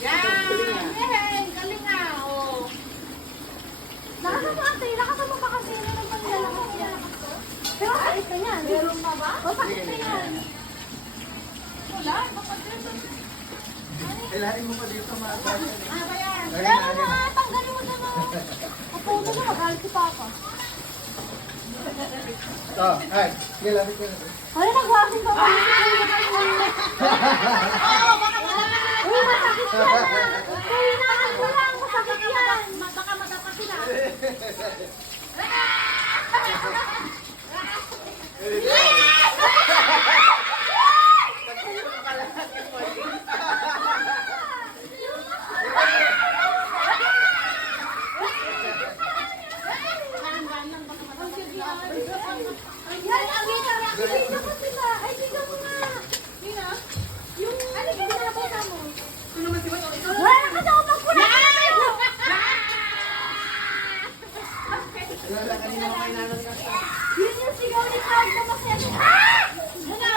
Yan! Yay! Galing nga! Oh. Nakasama ate, nakasama pa kasi yun ang pangyalakas yan. Pero sakit na yan. Meron pa ba? O, sakit na yan. Wala, kapatid. Kailangan mo pa dito mga Ah, ba yan? Kaya mo tanggalin mo dyan o. Kaputo na, magalit si Papa. Oh, ay, gilamit ko na. Ay, nagwasin pa ba? Uy, masakit yan ah. Uy, hinaan mo lang, masakit yan. Baka matapas sila. Yan, ang video ko sila. Ay, tingnan mo nga. Yung, ano ka na mo? Wala na kasi ako magpula. Wala kanina ko kay nanay ka. Yun yung sigaw ni Cloud na masaya. Ah!